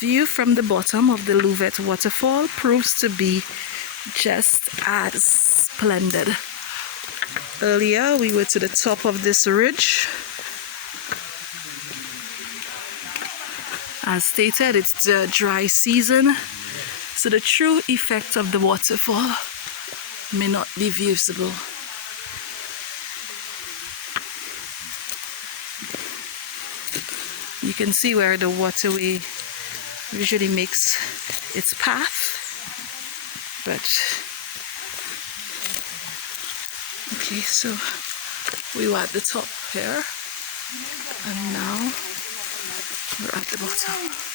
View from the bottom of the Louvert waterfall proves to be just as splendid. Earlier we were to the top of this ridge. As stated, it's the dry season, so the true effect of the waterfall may not be visible. You can see where the waterway usually makes its path, but okay, so we were at the top here and now we're at the bottom.